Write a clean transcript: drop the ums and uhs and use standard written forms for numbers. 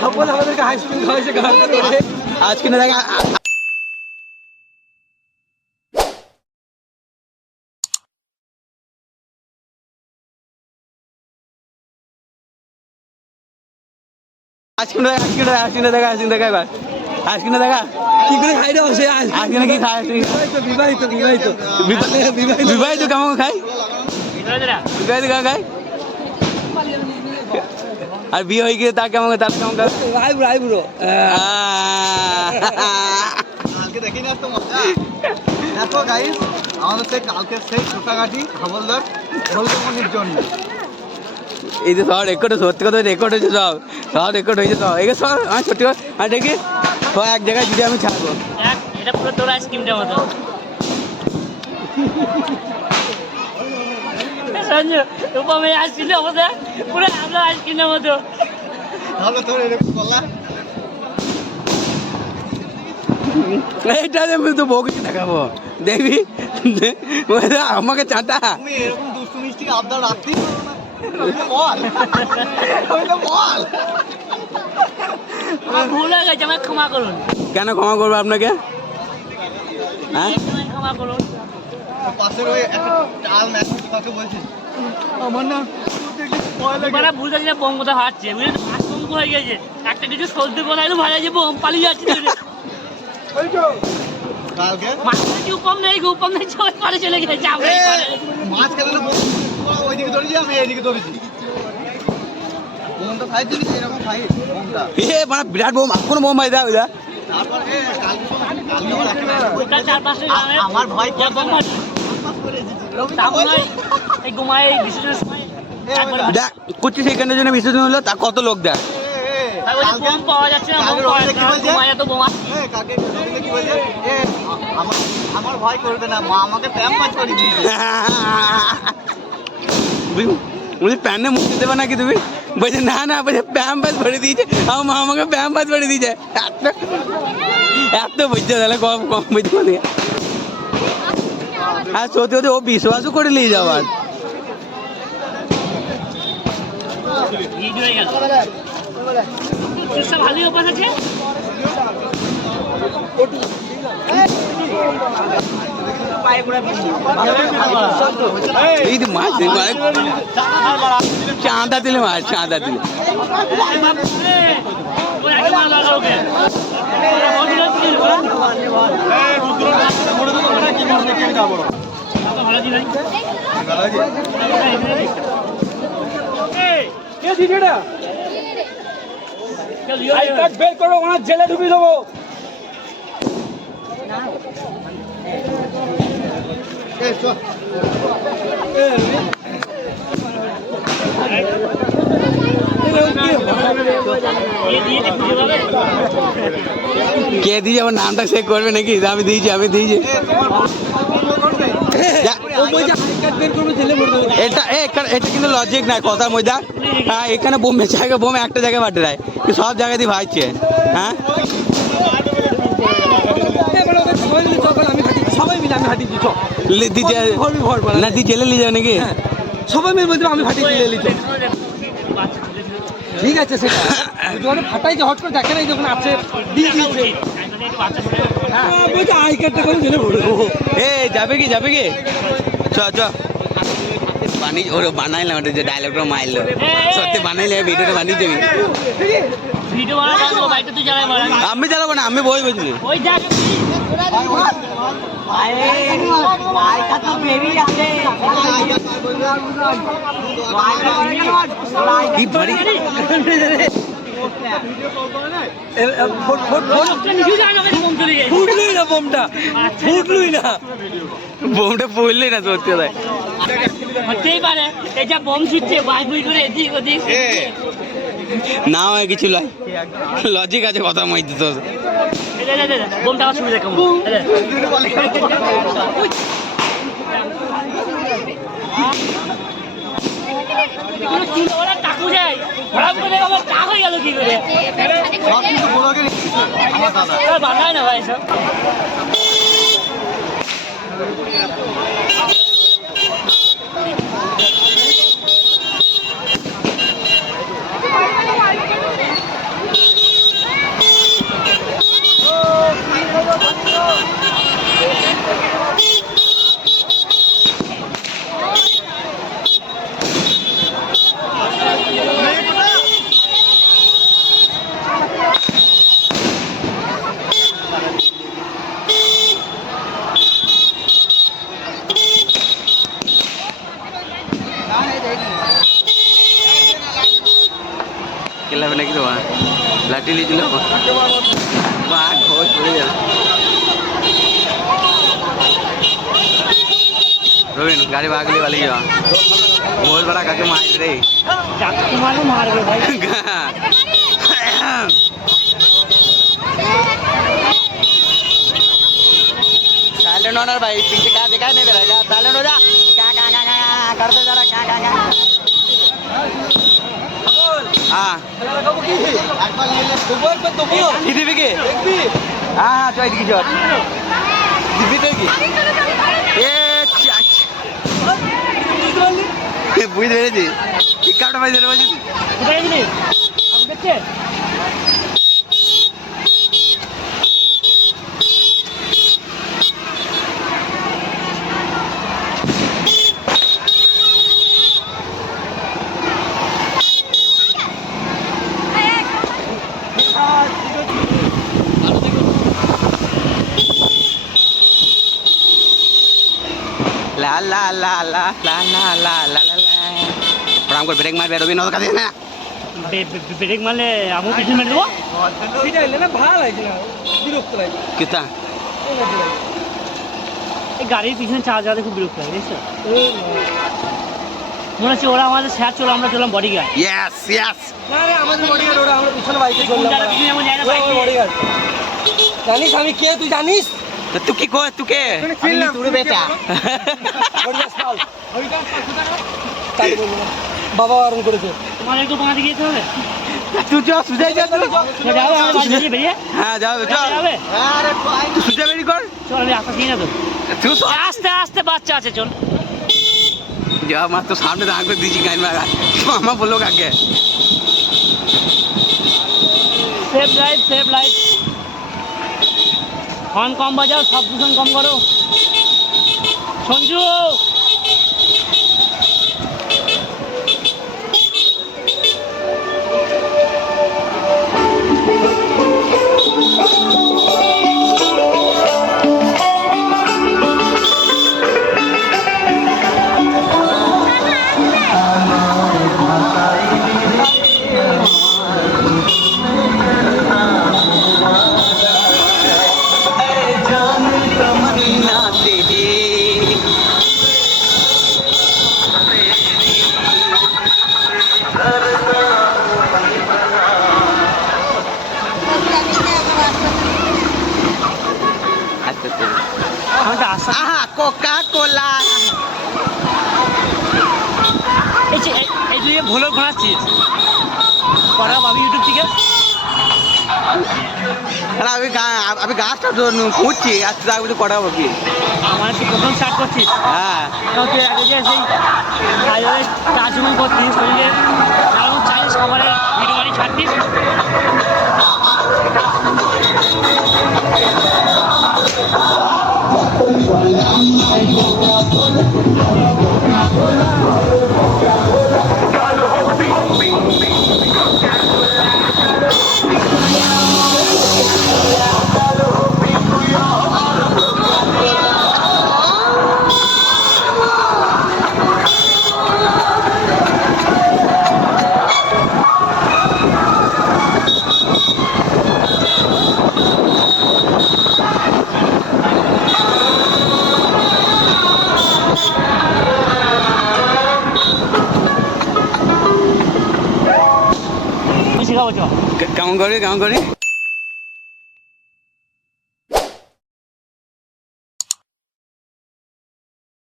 সকল আমাদেরকে আইসক্রিম খাওয়াইছে আজকে না দেখা আইসক্রিম দেখা এবার আইসক্রিম দেখা কি করে খাই রে বসে আইসক্রিম কি খায় বিবাহিত বিবাহিত বিবাহিত বিবাহিত কেমন খাই বিবাহিত কেমন খাই আর বিয়ে হয়ে গিয়ে তা কেমন তার কেমন আইবুড়ো কালকে দেখি না তো মজা দেখো গাইস আমাদের সেই কালকে সেই ছোটাকাটি খবরদার বলতে জন্য এই যে সব রেকর্ড সত্যি কথা রেকর্ড হয়েছে সব রেকর্ড হয়েছে সব এই সব আমি সত্যি আর দেখি সব এক জায়গায় যদি আমি ছাড়বো এটা পুরো তোর আইসক্রিমটার মতো উপমে আইসক্রিমের মতো পুরো আমরা আইসক্রিমের মতো তাহলে তোর এরকম বললা এইটা তো বউকে দেখাবো দেখবি আমাকে চাটা তুমি এরকম দুষ্টু মিষ্টি আবদার রাখতেই পারো না বল বল আমার ভুল হয়ে গেছে আমাকে ক্ষমা করুন কেন ক্ষমা করবো আপনাকে হ্যাঁ ক্ষমা করুন পাশের ওই একটা চাল ম্যাচ কাকে বলছিস আমার না মানে বুঝতে পারছি না বোম কোথাও হাঁটছে বুঝলি তো আতঙ্ক হয়ে গেছে একটা কিছু সর্দি বলাইলো ভালো যে বোম পালিয়ে যাচ্ছে কালকে মাঝখানে কি উপম নেই সবাই পারে চলে গেছে মাছ কেন ওইদিকে ধরেছি আমি এইদিকে ধরেছি বোমটা খাই দিলি এরকম খাই বোমটা মানে বিরাট বোম কোন বোম ভাই দা ওইটা তারপর চারপাশে আমার ভয় বোম এই ঘুমায় বিসর্জনের সময় দেখ করছি সেখানের জন্য বিসর্জন হলো তা কত লোক দেখ বোম পাওয়া যাচ্ছে না বোম পাওয়া যাচ্ছে না ঘুমায় তো বোম আমার ভয় করবে না মা আমাকে প্যাম পাঁচ করে দিয়েছে বলছি প্যান্টে মুক্তি দেবে নাকি তুমি বলছে না বলছে প্যাম পাস ভরে দিয়েছে আমার মা আমাকে প্যাম পাস ভরে দিয়েছে এত বুঝছে তাহলে কম বুঝতে পারি আর সত্যি সত্যি ও বিশ্বাসও করে নিয়ে যাওয়ার ভালোই উপাস আছে এই মাছ চাঁদা দিলে মাছ চাঁদা দিলে বের করো ওনার জেলে ঢুকিয়ে দেবো কে দিয়েছে আমার নামটা চেক করবে নাকি আমি দিয়েছি এটা এটা কিন্তু লজিক নাই কথা মজা হ্যাঁ এখানে বোম জায়গায় বোম একটা জায়গায় পাঠে দেয় সব জায়গায় দিয়ে ভাইছে হ্যাঁ সবাই মিলে আমি হাঁটি না দি জেলে নিয়ে যাবে নাকি সবাই মিলে বলতে আমি হাঁটি জেলে নিতে ঠিক আছে সেটা যখন ফাটাই যে হট করে দেখে নাই যখন আছে দিয়ে দিয়েছে আই কার্ডটা করে জেলে পড়বো যাবে কি চ বানি ওর বানাইলাম ওটা যে ডায়লগটা মারলো সত্যি বানাইলে ভিডিওটা বানিয়ে দেবি আমি চালাবো না আমি বই বুঝলি কি ভারী ফুটলই না বোমটা ফুটলই না সত্যি তাই হতেই পারে এটা বোম ছুটছে বাই বুই করে এদিক ওদিক না হয় কিছু লজিক আছে কথা মাইতে তো বোমটা সুবিধা কেমন টাকু যায় হঠাৎ করে আমার টাক হয়ে গেল কি করে বানায় না ভাই সব সাইকেল হবে নাকি তোমার লাঠি লিয়েছিল চলে যাবে রবিন গাড়ি भागली वाली है बहुत बड़ा काके मार रे चाकू मारो मारबे भाई साइलेंट होना भाई पीछे क्या दिखाई नहीं दे रहा है साइलेंट हो जा क्या करते जा रहा क्या हाँ একবার নিলে তবু একবার তবু কি দিবি কি দেখবি হ্যাঁ চল কি চল দিবি তো কি এ বুঝতে পেরেছি পিকআপটা পাইছে রে বলছিস কোথায় গেলি আপনি দেখতে ला ला ला ला ला ला ला ला ला ला प्रणाम कर ब्रेक मार बे रवि नौका देना ব্রেক মারলে আমি পিছনে মেরে দেবো এটা এলে না ভালো লাগছে না বিরক্ত লাগছে कितना এই গাড়ির পিছনে চার্জ যাতে খুব বিরক্ত লাগে দেখছো মনে হচ্ছে ওরা আমাদের স্যার চলো আমরা চললাম বডি গার্ড यस यस না রে আমাদের বডিগার্ড ওরা আমরা পিছনে বাইকে চললাম যারা পিছনে এমন যায় না বাইক নিয়ে। বডিগার্ড জানিস আমি কে তুই জানিস तो तू की को तू के तू बेटा বাবা আরম করেছে তোমাদের একটু বাঁ দিকে যেতে হবে तू जो सुजाई जा तू যাবে আমার বাড়ি থেকে বেরিয়ে हां जाओ जाओ যাবে আরে ভাই तू सुजा बेरी कर চল আমি রাস্তা দিয়ে যাবো तू सो আস্তে আস্তে বাচ্চা আছে চল जा मत तो सामने आंख में दीजी गाइन में मामा बोलोगा आगे সেফ লাইট হর্ন কম বাজাও সব দূষণ কম করো সঞ্জু तमन्ना तेरी আমি তো আশা आहा कोका कोला এই তুই ভুলো ঘোরাচ্ছিস করা ভাবি ইউটিউব থেকে अरे अभी घास तो पूछছি আজকে যাবো তো কটা হবে আমার তুই প্রথম স্টার্ট করছিস হ্যাঁ তুই আগে যে সেই হাইওয়ে কাজগুলো করছিস শরীরে কারণ চাইনিজ খাবারের ভিডিও বানিয়ে ছাড়তিস শিখাবো চ কেমন করি